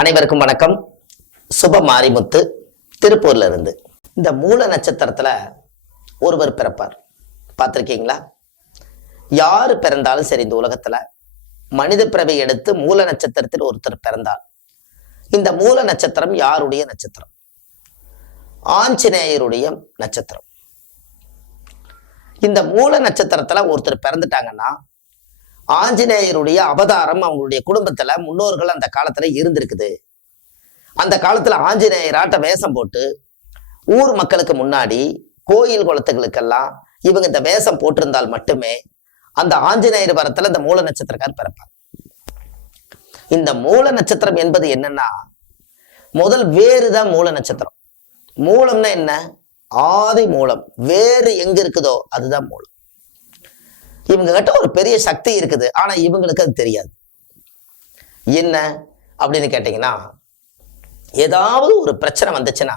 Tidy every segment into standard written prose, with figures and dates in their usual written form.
அனைவருக்கும் வணக்கம். சுப மாரிமுத்து, திருப்பூர்ல இருந்து. இந்த மூல நட்சத்திரத்துல ஒருவர் பிறப்பார், பார்த்திருக்கீங்களா? யாரு பிறந்தாலும் சரி, இந்த உலகத்துல மனித பிறவை எடுத்து மூல நட்சத்திரத்தில் ஒருத்தர் பிறந்தால், இந்த மூல நட்சத்திரம் யாருடைய நட்சத்திரம்? ஆஞ்சநேயருடைய நட்சத்திரம். இந்த மூல நட்சத்திரத்துல ஒருத்தர் பிறந்துட்டாங்கன்னா, ஆஞ்சநேயருடைய அவதாரம் அவங்களுடைய குடும்பத்துல முன்னோர்கள் அந்த காலத்துல இருந்திருக்குது. அந்த காலத்துல ஆஞ்சநேயராட்ட வேஷம் போட்டு ஊர் மக்களுக்கு முன்னாடி கோயில் குளத்துகளுக்கெல்லாம் இவங்க இந்த வேஷம் போட்டிருந்தால் மட்டுமே அந்த ஆஞ்சநேயர் வரத்துல இந்த மூல நட்சத்திரக்கார் பிறப்பார். இந்த மூல நட்சத்திரம் என்பது என்னன்னா, முதல் வேறுதான் மூல நட்சத்திரம். மூலம்னா என்ன? ஆதி மூலம். வேறு எங்க இருக்குதோ அதுதான் மூலம். இவங்க கிட்ட ஒரு பெரிய சக்தி இருக்குது, ஆனா இவங்களுக்கு அது தெரியாது. என்ன அப்படின்னு கேட்டீங்கன்னா, ஏதாவது ஒரு பிரச்சனை வந்துச்சுன்னா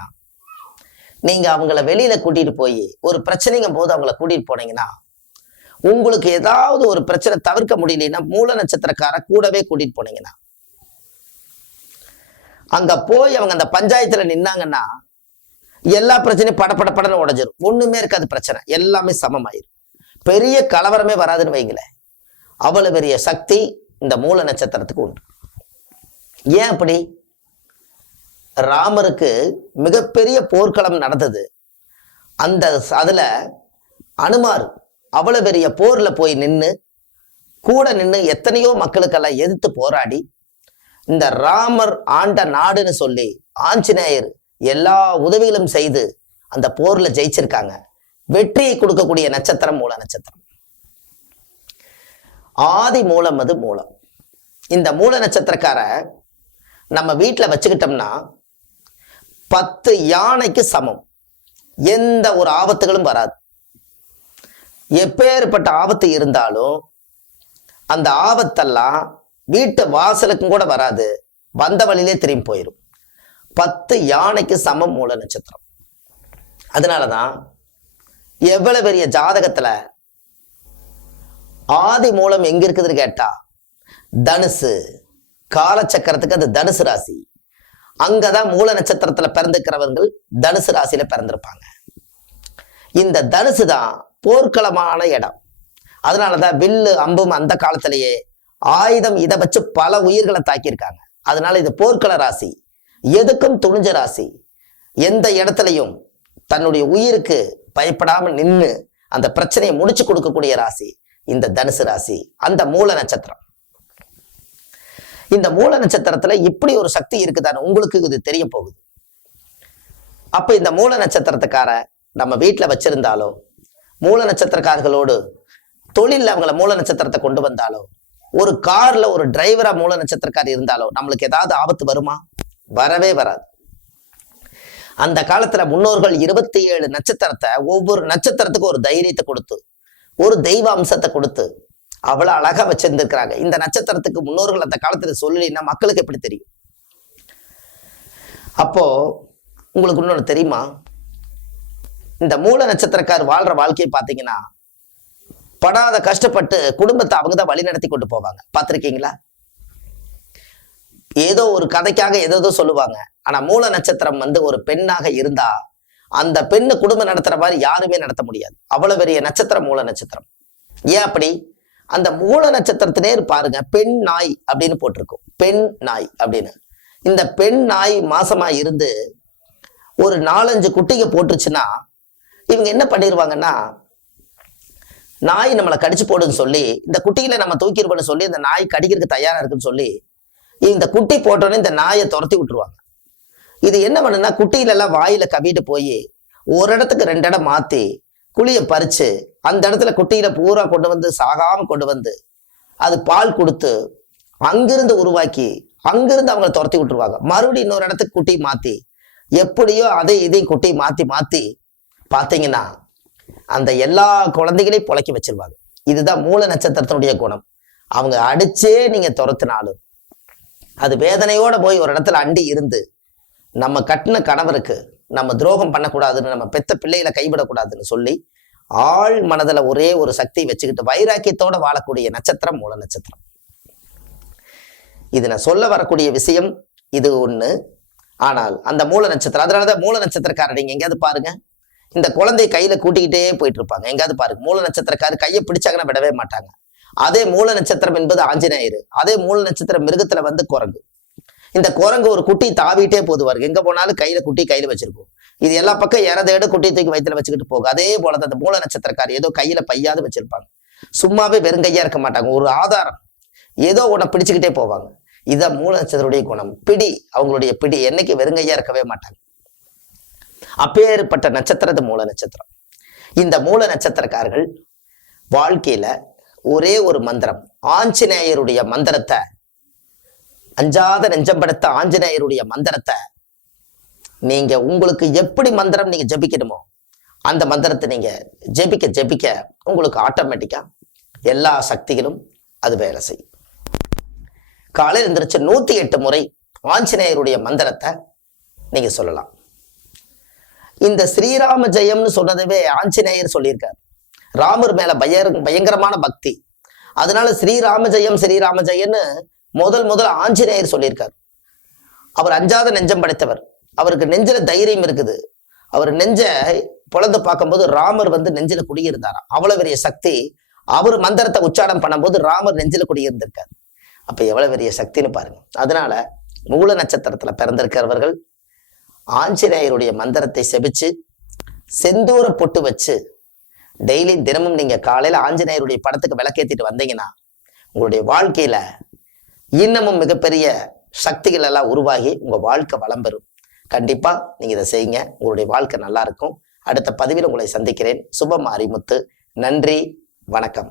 நீங்க அவங்கள வெளியில கூட்டிட்டு போய் ஒரு பிரச்சனைங்கும் போது அவங்கள கூட்டிட்டு போனீங்கன்னா, உங்களுக்கு ஏதாவது ஒரு பிரச்சனை தவிர்க்க முடியலன்னா மூல நட்சத்திரக்கார கூடவே கூட்டிட்டு போனீங்கன்னா, அங்க போய் அவங்க அந்த பஞ்சாயத்துல நின்னாங்கன்னா எல்லா பிரச்சனையும் படன்னு உடைஞ்சிரும். ஒண்ணுமே இருக்காது, பிரச்சனை எல்லாமே சமமாயிரும். பெரிய கலவரமே வராதுன்னு வைங்களேன். அவ்வளவு பெரிய சக்தி இந்த மூல நட்சத்திரத்துக்கு உண்டு. ஏன் அப்படி? ராமருக்கு மிகப்பெரிய போர்க்களம் நடந்தது. அதுல அனுமார் அவ்வளவு பெரிய போர்ல போய் கூட நின்று எத்தனையோ மக்களுக்கெல்லாம் எதிர்த்து போராடி இந்த ராமர் ஆண்ட நாடுன்னு சொல்லி ஆஞ்சநேயர் எல்லா உதவிகளும் செய்து அந்த போர்ல ஜெயிச்சிருக்காங்க. வெற்றியை கொடுக்கக்கூடிய நட்சத்திரம் மூல நட்சத்திரம். ஆதி மூலம், அது மூலம். இந்த மூல நட்சத்திரக்கார நம்ம வீட்டுல வச்சுக்கிட்டோம்னா 10 யானைக்கு சமம். எந்த ஒரு ஆபத்துகளும் வராது. எப்பேற்பட்ட ஆபத்து இருந்தாலும் அந்த ஆபத்தெல்லாம் வீட்டு வாசலுக்கும் கூட வராது, வந்த வழியிலே திரும்பி போயிடும். 10 யானைக்கு சமம் மூல நட்சத்திரம். அதனாலதான் எவ்வளவு பெரிய ஜாதகத்துல ஆதி மூலம் எங்க இருக்குதுன்னு கேட்டா, தனுசு காலச்சக்கரத்துக்கு அது தனுசு ராசி. அங்கதான் மூல நட்சத்திரத்துல பிறந்துக்கிறவர்கள் தனுசு ராசியில பிறந்திருப்பாங்க. இந்த தனுசு தான் போர்க்களமான இடம். அதனாலதான் வில்லு அம்பும் அந்த காலத்திலேயே ஆயுதம் இதை வச்சு பல உயிர்களை தாக்கியிருக்காங்க. அதனால இது போர்க்கள ராசி, எதுக்கும் துணிஞ்ச ராசி. எந்த இடத்துலையும் தன்னுடைய உயிருக்கு பயப்படாம நின்று அந்த பிரச்சனையை முடிச்சு கொடுக்கக்கூடிய ராசி இந்த தனுசு ராசி, அந்த மூல நட்சத்திரம். இந்த மூல நட்சத்திரத்துல இப்படி ஒரு சக்தி இருக்குதான்னு உங்களுக்கு இது தெரிய போகுது. அப்ப இந்த மூல நட்சத்திரத்துக்கார நம்ம வீட்டுல வச்சிருந்தாலோ, மூல நட்சத்திரக்காரர்களோடு தொழில் அவங்கள மூல நட்சத்திரத்தை கொண்டு வந்தாலோ, ஒரு கார்ல ஒரு டிரைவரா மூல நட்சத்திரக்காரர் இருந்தாலோ நம்மளுக்கு ஏதாவது ஆபத்து வருமா? வரவே வராது. அந்த காலத்துல முன்னோர்கள் 27 நட்சத்திரத்தை, ஒவ்வொரு நட்சத்திரத்துக்கும் ஒரு தைரியத்தை கொடுத்து, ஒரு தெய்வ அம்சத்தை கொடுத்து அவ்வளவு அழகா வச்சிருந்திருக்கிறாங்க. இந்த நட்சத்திரத்துக்கு முன்னோர்கள் அந்த காலத்துல சொல்லலைன்னா மக்களுக்கு எப்படி தெரியும்? அப்போ உங்களுக்கு இன்னொன்று தெரியுமா? இந்த மூல நட்சத்திரக்கார் வாழ்ற வாழ்க்கையை பார்த்தீங்கன்னா, படாத கஷ்டப்பட்டு குடும்பத்தை அவங்க தான் வழி நடத்தி கொண்டு போவாங்க. பார்த்திருக்கீங்களா? ஏதோ ஒரு கதைக்காக ஏதோ சொல்லுவாங்க. ஆனா மூல நட்சத்திரம் ஒரு பெண்ணாக இருந்தா அந்த பெண்ணு குடும்பம் நடத்துற மாதிரி யாருமே நடத்த முடியாது. அவ்வளவு பெரிய நட்சத்திரம் மூல நட்சத்திரம். ஏன் அப்படி? அந்த மூல நட்சத்திரத்தினே பாருங்க, பெண் நாய் அப்படின்னு போட்டிருக்கும். பெண் நாய் அப்படின்னு. இந்த பெண் நாய் மாசமா இருந்து ஒரு 4-5 குட்டிங்க போட்டுருச்சுன்னா இவங்க என்ன பண்ணிடுவாங்கன்னா, நாய் நம்மளை கடிச்சு போடுன்னு சொல்லி இந்த குட்டிகளை நம்ம தூக்கிடுவோம்னு சொல்லி இந்த நாய் கடிக்கிறதுக்கு தயாரா இருக்குன்னு சொல்லி இந்த குட்டி போட்டோன்னே இந்த நாயை துரத்தி விட்டுருவாங்க. இது என்ன பண்ணுன்னா, குட்டியில எல்லாம் வாயில கவிட்டு போய் ஒரு இடத்துக்கு 2 இடம் மாத்தி குழியை பறிச்சு அந்த இடத்துல குட்டியில பூரா கொண்டு வந்து சாகாம கொண்டு வந்து அது பால் கொடுத்து அங்கிருந்து உருவாக்கி அங்கிருந்து அவங்களை துரத்தி விட்டுருவாங்க. மறுபடியும் இன்னொரு இடத்துக்கு குட்டி மாத்தி எப்படியோ இதையும் குட்டி மாத்தி பார்த்தீங்கன்னா அந்த எல்லா குழந்தைகளையும் புழைக்க வச்சிருவாங்க. இதுதான் மூல நட்சத்திரத்தினுடைய குணம். அவங்க அடிச்சே நீங்க துரத்தினாலும் அது வேதனையோட போய் ஒரு இடத்துல அண்டி இருந்து, நம்ம கட்டின கணவருக்கு நம்ம துரோகம் பண்ணக்கூடாதுன்னு, நம்ம பெத்த பிள்ளைகளை கைவிடக்கூடாதுன்னு சொல்லி ஆள் மனதுல ஒரே ஒரு சக்தி வச்சுக்கிட்டு வைராக்கியத்தோட வாழக்கூடிய நட்சத்திரம் மூல நட்சத்திரம். இது நான் சொல்ல வரக்கூடிய விஷயம் இது ஒண்ணு. ஆனால் அந்த மூல நட்சத்திரம், அதனாலதான் மூல நட்சத்திரக்காரர் நீங்க எங்கேயாவது பாருங்க, இந்த குழந்தைய கையில கூட்டிக்கிட்டே போயிட்டு இருப்பாங்க. எங்கேயாவது பாருங்க, மூல நட்சத்திரக்காரர் கையை பிடிச்சாங்கன்னா விடவே மாட்டாங்க. அதே மூல நட்சத்திரம் என்பது ஆஞ்சநேயர். அதே மூல நட்சத்திரம் மிருகத்துல வந்து குரங்கு. இந்த குரங்கு ஒரு குட்டி தாவிட்டே போதுவாரு, எங்க போனாலும் கையில குட்டி கையில வச்சிருக்கும். இது எல்லா பக்கம் இறதேடு குட்டி தூக்கி வயிற்றுல வச்சுக்கிட்டு போகும். அதே போலதான் அந்த மூல நட்சத்திரக்காரர் ஏதோ கையில பையாவது வச்சிருப்பாங்க. சும்மாவே வெறுங்கையா இருக்க மாட்டாங்க, ஒரு ஆதாரம் ஏதோ உன்னை பிடிச்சுக்கிட்டே போவாங்க. இதுதான் மூல நட்சத்திரத்துடைய குணம். பிடி, அவங்களுடைய பிடி, என்னைக்கு வெறுங்கையா இருக்கவே மாட்டாங்க. அப்பேற்பட்ட நட்சத்திரம் மூல நட்சத்திரம். இந்த மூல நட்சத்திரக்காரர்கள் வாழ்க்கையில ஒரே ஒரு மந்திரம், ஆஞ்சநேயருடைய மந்திரத்தை, அஞ்சாத நெஞ்சம் படைத்த ஆஞ்சநேயருடைய மந்திரத்தை நீங்க உங்களுக்கு எப்படி மந்திரம் நீங்க ஜபிக்கணுமோ அந்த மந்திரத்தை நீங்க ஜெபிக்க ஜெபிக்க உங்களுக்கு ஆட்டோமேட்டிக்கா எல்லா சக்திகளும் அது வேலை செய்யும். காலையில் எந்திரிச்சு 108 முறை ஆஞ்சநேயருடைய மந்திரத்தை நீங்க சொல்லலாம். இந்த ஸ்ரீராம ஜெயம்னு சொன்னதவே ஆஞ்சநேயர் சொல்லியிருக்காரு. ராமர் மேல பயங்கரமான பக்தி, அதனால ஸ்ரீராம ஜெயம் ஸ்ரீராம ஜெயன்னு முதல் ஆஞ்சநேயர் சொல்லியிருக்காரு. அவர் அஞ்சாத நெஞ்சம் படைத்தவர், அவருக்கு நெஞ்சில தைரியம் இருக்குது. அவர் நெஞ்ச பொழந்து பார்க்கும்போது ராமர் வந்து நெஞ்சில குடியிருந்தாராம். அவ்வளவு பெரிய சக்தி. அவர் மந்திரத்தை உச்சாரணம் பண்ணும்போது ராமர் நெஞ்சில குடியிருந்திருக்காரு. அப்ப எவ்வளவு பெரிய சக்தின்னு பாருங்க. அதனால மூல நட்சத்திரத்துல பிறந்திருக்கிறவர்கள் ஆஞ்சநேயருடைய மந்திரத்தை செபிச்சு செந்தூர பொட்டு வச்சு டெய்லி தினமும் நீங்க காலையில ஆஞ்சநேயருடைய படத்துக்கு விளக்கேத்திட்டு வந்தீங்கன்னா உங்களுடைய வாழ்க்கையில இன்னமும் மிகப்பெரிய சக்திகள் எல்லாம் உருவாகி உங்க வாழ்க்கை வளம் பெறும். கண்டிப்பா நீங்க இதை செய்யுங்க, உங்களுடைய வாழ்க்கை நல்லா இருக்கும். அடுத்த பதிவில் உங்களை சந்திக்கிறேன். சுப மாரிமுத்து. நன்றி, வணக்கம்.